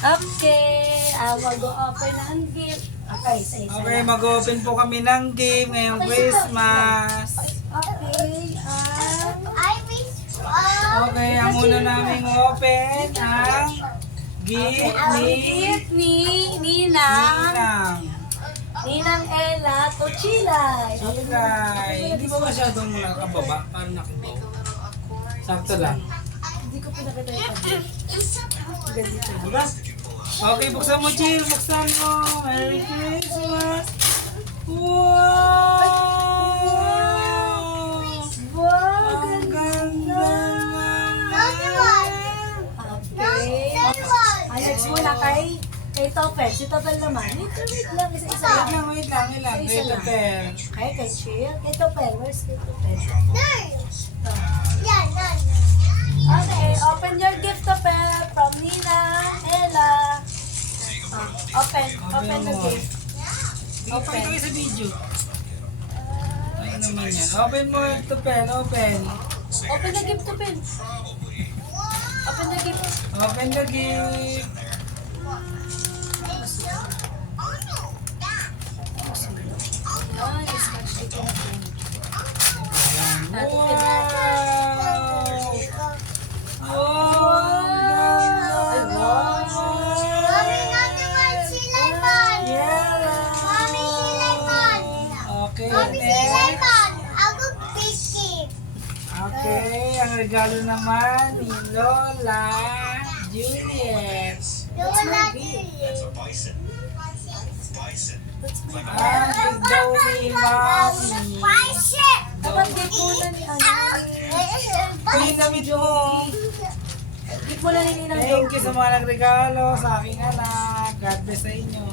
Okay, mag-open na ang gift. Okay, isa-isa Okay, lang. mag-open po kami ng game ngayong Christmas. Okay, Okay, ang una naming open ang gift ang ni gift ni Ninang. Ninang. Ninang Ella Tochilay. Chilay. Hindi ba masyadong nakababa? Parang nakibaw. Sakto lang. Hindi ko pinakita yung pag-gift. Ganito. Diba? Okay, buksan mo, Chill. Buksan mo. Merry Christmas. Wow! Wow, Ang ganda. ganda. Okay. Ay, next muna kay Topel. Si Topel naman. Wait lang, isa-isa lang. Wait lang. Isa lang. Topel. Okay, kay Chill. Kay Topel. Where's kay Topel? Okay, open your gift, Topel. From Nina, Ella. Open the gift. Open ko sa video. Ay naman yan. Open mo, Topel. Open. Open the gift, Topel. Open the gift. Open the gift. Ay, scratch it open. Wow! Ay, Wow! wow. Okay, next. Okay, ang regalo naman ni Lola Juliet. Ang daw ni Mami. Dapat gift muna ni Pinamit mo. Gift muna ni Ninang Thank you sa mga nagregalo sa aking anak. God bless sa inyo.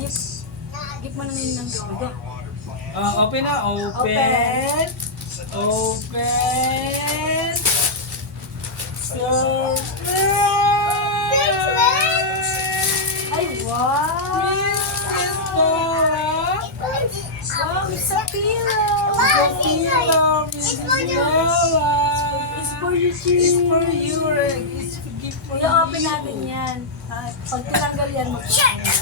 Gift muna ni Ninang Jogo. Open na. Open. Open. Surprise! Ay, wow! Wow, It's a pillow! It's for you, It's Chi. for you, Reg. It's a gift for you. I-open natin yan. Pag tinanggal yan, mag-open na.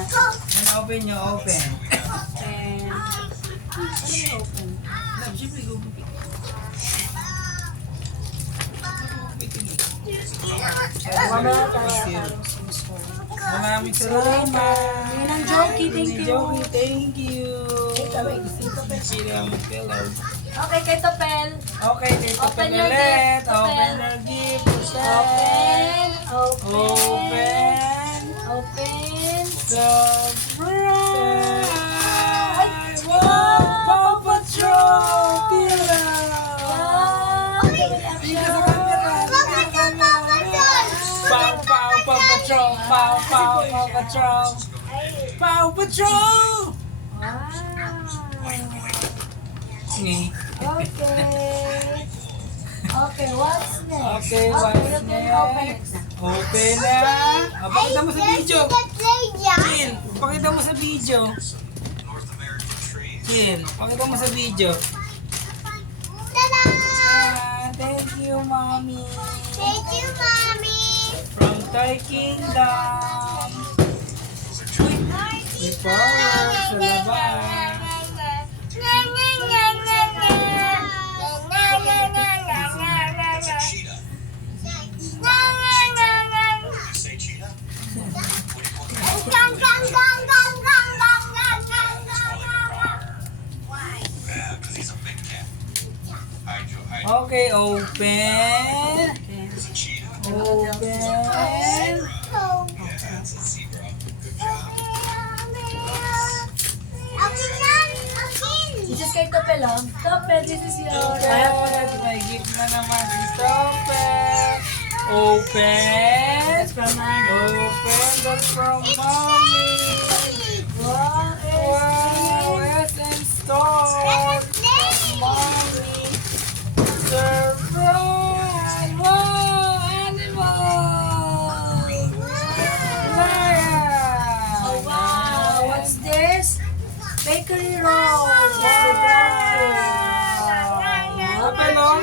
Ano open nyo? Open. And, ano yung open? Love, siyempre gugupit. Mamaya tayo. Maraming salamat. Ninang Jokey, thank you. Jokey, thank you. Sila Pillow. Okay, kay Topel. Okay, dito Open pa your ulit. gift, Open Topel. your gift. Open. Open. Open. Surprise! Wow! Paw Patrol! Pillow! Wow! Dito sa camera. Paw Patrol! Paw Patrol! Paw Patrol! Ni. Okay. Okay, what's next? Okay, what's you can open it next? na. Open na. Pakita mo sa video. Chill. Pakita mo sa video. Chill. Pakita mo sa video. Thank you, Mommy. From Toy Kingdom. Uy, may power sa labas. Okay, open. Open. This is kay Topel, oh. Topel, this is yours. Open. May gift na naman si Topel. Open. That's from Mommy. Open. That's from Mommy. Wow, Wow, SM Store. Mommy. Surprise. Wow, animal. Oh, wow. What's this? Bakery rolls. Topel, oh.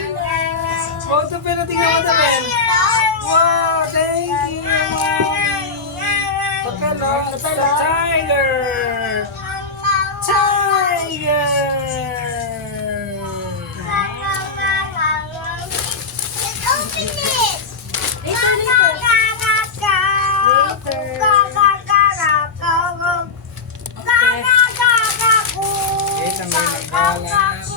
Oh, Topel, tingnan mo, Topel. Wow, thank you. Topel, The tiger! Tiger! Later, later. Okay, tambay ng gala.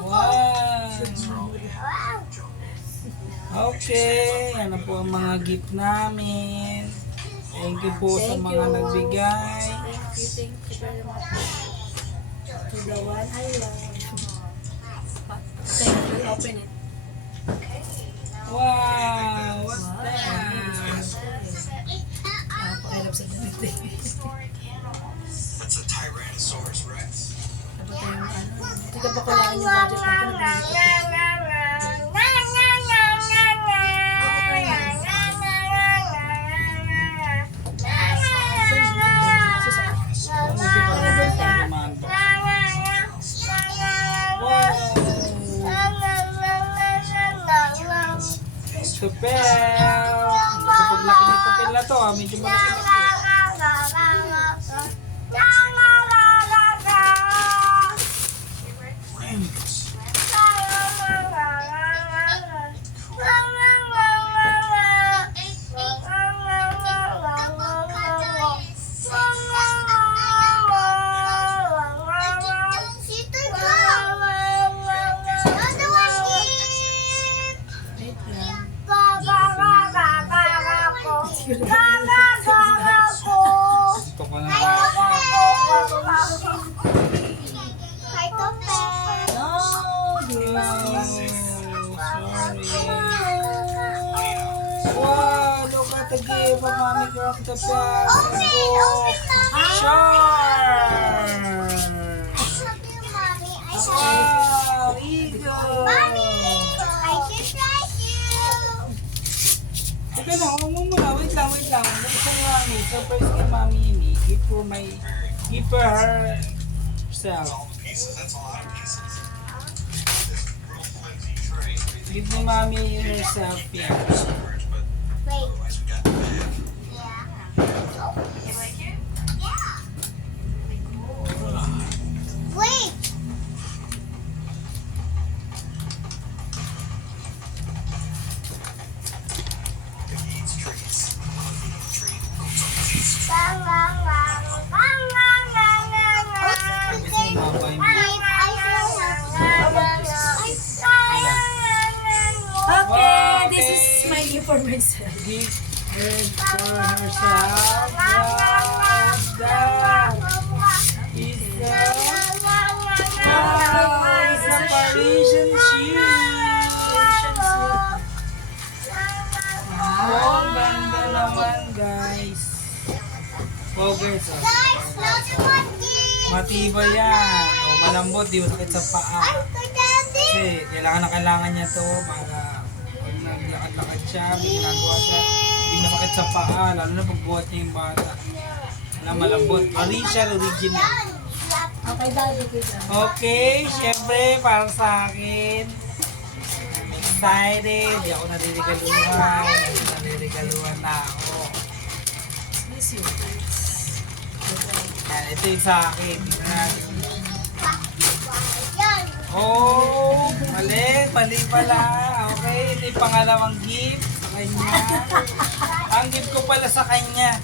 Wow! Okay, yan na po ang mga gift namin. Thank you po sa Thank mga you. nagbigay. Thank you very much. To the one I love. Thank you, open it. Wow! What's that? Napakahirap sa ganito. That's a Tyrannosaurus Rex. Dapat tayong ano, hindi ka pa kailangan yung budget natin. Tupel! Kapag laki ni Tupel na to, medyo malaki-laki. Ito ko na. No, Sorry. Wow, look at the gift of Mommy from the past. Sure. Wow, eagle. Teka lang, huwag mo muna. Wait lang. Buksan ni Mami. Surprise kay Mami ini. Gift for herself. Pieces, that's a lot of pieces. This real flimsy tray. Gift ni Mami herself yan. Storage, but otherwise we got the bed. It eats trees. Tree goes up trees. Gusto mo mabay mo. Okay, this is my gift for myself. Gift for herself. Wow, that is a Parisian shoes. Oh, ganda naman guys. Oh guys, oh. Matibay yan. Oh, malambot, di masakit sa paa. Kasi kailangan niya to para pag naglakad-lakad siya, may ginagawa siya, hindi masakit sa paa, lalo na pag buhat niya yung bata. Malambot. Parisian original. Okay, daddy ko dyan. Okay, syempre para sa akin. I'm excited. Di ako naliligaluhan. Naliligaluhan na ako. This you. Yan, ito yung sa akin. Tingnan natin. Oh, mali pala. Okay, ito yung pangalawang gift sa kanya. Ang gift ko pala sa kanya.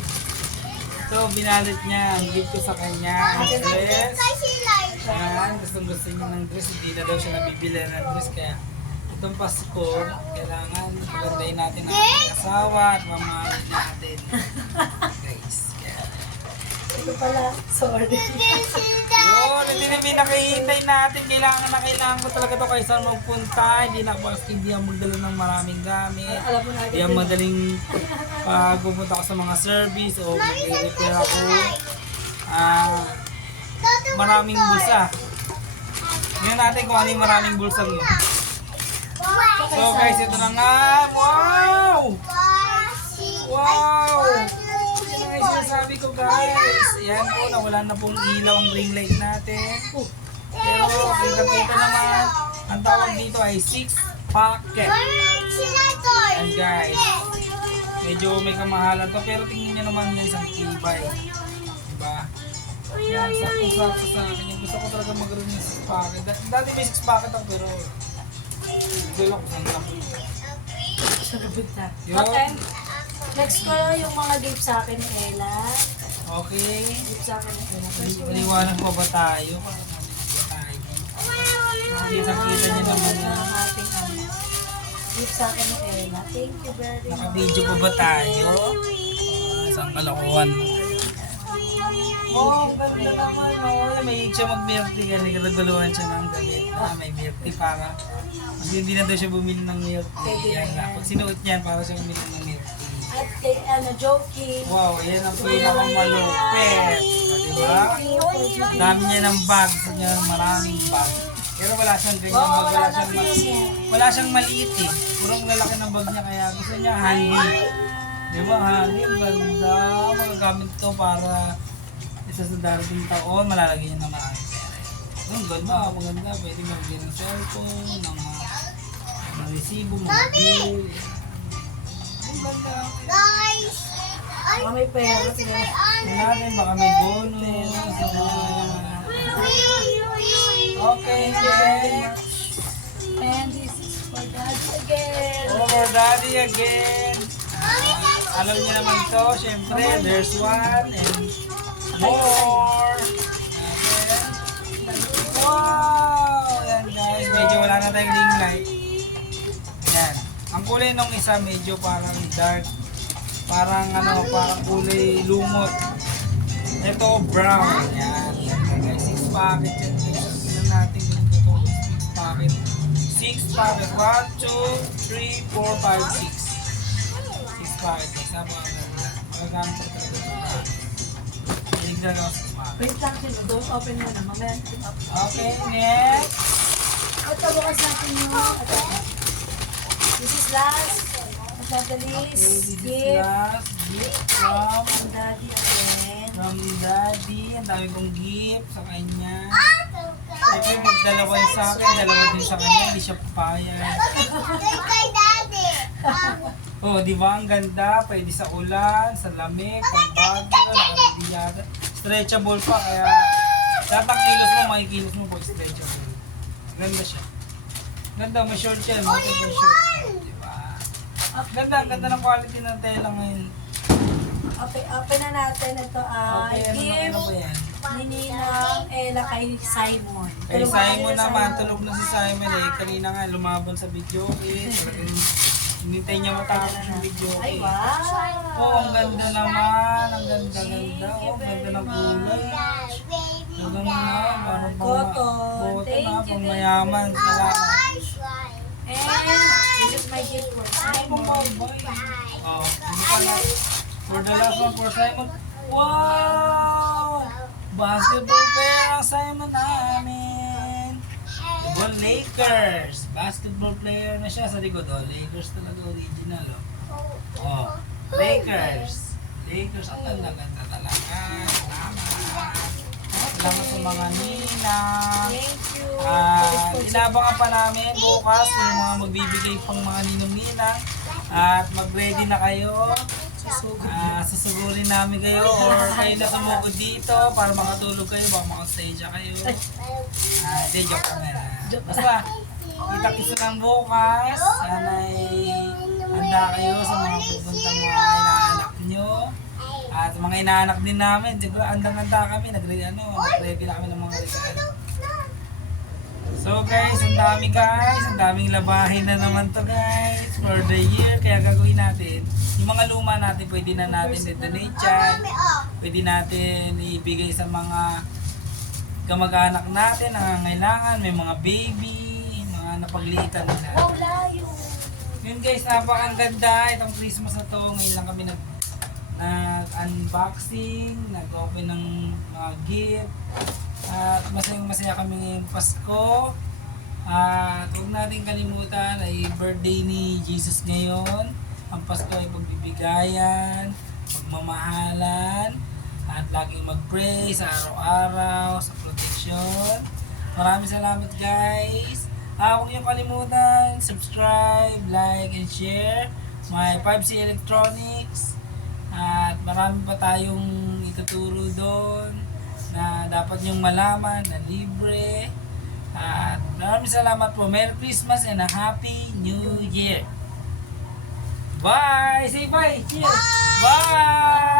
Ito, binalit niya. Ang gift ko sa kanya. Ang dress. Yan, gusto niya ng dress. Hindi na daw siya nabibili ng dress. Kaya itong Pasko, kailangan pagandahin natin ang ating asawa at mamahalin natin. Guys, kaya. Ito pala, sorry. Yun, hindi na pinakahihintay natin. Kailangan ko talaga ito kayo saan magpunta. Hindi na hindi ako magdala ng maraming gamit. Alam mo na Hindi ako madaling pag pupunta ako sa mga service o mag-repair ako. Maraming bulsa. Ngayon natin kung ano yung maraming bulsa yun. So guys, ito na nga. Wow! Wow! Ito na yung sinasabi ko guys. Ayan po, nawala na pong ilaw ang ring light natin. Pero kita naman, ang tawag dito ay 6 pocket. Ayan guys. Medyo may kamahalan to, pero tingnan niyo naman yung isang tibay. Diba? Yan, sakto-sakto sa akin. Yung gusto ko talaga magkaroon ng 6 packet. Dati may 6 packet ako, pero hindi lang kung saan Yo. Okay. Next ko yung mga gift sa akin ni Ella. Okay. Gift sa akin ni Ella. First ko Maliwanag pa ba tayo? Kita-kita niyo naman na. ang ating gift sa akin ni Ella. Thank you very much. Naka-video pa ba tayo? Isang kalokohan. Oh, ganda naman. Oh, may siya mag-milk tea. Nagkatagaluhan siya ng galit. May milk tea para. Kasi hindi na daw siya bumili ng milk tea. Yan nga. Pag sinuot niyan, para siya bumili ng milk tea. At joking. Wow, yan ang pinakamalupit. Diba? Ang dami niya ng bag. Gusto niya maraming bag. Pero wala siyang ganyan bag. Wala siyang maliit eh. Purong lalaki ng bag niya kaya gusto niya handy. Diba handy? Ang ganda. Magagamit to para isa sa darating taon. Malalagay niya ng maraming pera. Ang ganda. Maganda. Pwede magbigay ng cellphone, ng mga resibo, mga bill. Ang ganda. Baka may pera. Natin, baka may bonus. Okay, next. And this is for Daddy again. For Daddy again. Alam niyo naman to, syempre, there's one and more. Okay. Wow! Yan guys, medyo wala na tayong ring light. Yan. Ang kulay nung isa medyo parang dark. Parang parang kulay lumot. Ito brown. Yan. Guys, 6 packet yan guys. Tignan natin kung ito 6 packet. 6 packet. 1, 2, 3, 4, 5, 6. 6 packet. Guys, napakaganda. Magagamit ko talaga ito. Tinignan ako 6 packet. Wait lang sila. Don't open mo na. Mamaya natin up. Okay, next. Ito, bukas natin yung... This is last. Natalis. This is Gift. last gift from From Daddy again. Daddy. Ang dami kong gift sa kanya. Siyempre magdalawa yung sa akin, dalawa din sa kanya, hindi siya papayag. Oh, di ba ang ganda? Pwede sa ulan, sa lamig, pang bagyo, nakaribiyada. Stretchable pa, kaya lahat ng kilos mo, makikilos mo pag stretchable. Ganda siya. Ganda, may short siya, may short. Di ba? Ganda, ganda ng quality ng tela ngayon. Open na natin. Ito ay Okay, ano gift ba yan? ni Ninang Ella kay Simon. Kay Simon naman, tulog na si Simon eh. Kanina nga, lumaban sa video eh. Talagang hinintay niya matapos yung video Ay, eh. wow! Oh, ang ganda naman. Ang ganda-ganda. Oh, ang ganda ng kulay. Ang ganda na. Parang Cotton. Thank na. you, Pang mayaman. Salamat. And this is my gift for Simon. Oh, hindi pala. For the last one for Simon. Wow! Basketball player ang Simon namin. Bon Lakers. Basketball player na siya sa likod. Oh, Lakers talaga original. Oh, Lakers. Lakers. Ang ganda-ganda talaga. Salamat sa mga ninang. Thank you. Inabangan pa namin bukas yung mga magbibigay pang mga ninong-ninang. At mag-ready na kayo. Susugurin namin kayo or kayo na sumugod dito para makatulog kayo, baka makastage kayo. Hindi, joke kami na. Basta, kita-kisa lang bukas. Sana'y handa kayo sa mga pupuntang mga inaanak nyo. At mga inaanak din namin, di ba, andang-handa kami, nag-ready na kami ng mga regalo. So guys, ang daming labahin na naman to guys for the year. Kaya gagawin natin, yung mga luma natin, pwede na natin i-donate yan. Pwede natin ibigay sa mga kamag-anak natin na nangangailangan, may mga baby, mga napaglitan nila. Oh, layo. Yun guys, napakaganda itong Christmas na to. Ngayon lang kami nag-unboxing, nag-open ng mga gift. At masaya kami ngayong Pasko. At huwag natin kalimutan ay birthday ni Jesus ngayon. Ang Pasko ay pagbibigayan, pagmamahalan, at laging mag-pray sa araw-araw, sa protection. Maraming salamat guys. Huwag niyo kalimutan, subscribe, like, and share. may 5C Electronics, at marami pa tayong ituturo doon na dapat niyong malaman na libre. At maraming salamat po. Merry Christmas and a Happy New Year. Bye! Say bye! Cheers! Bye!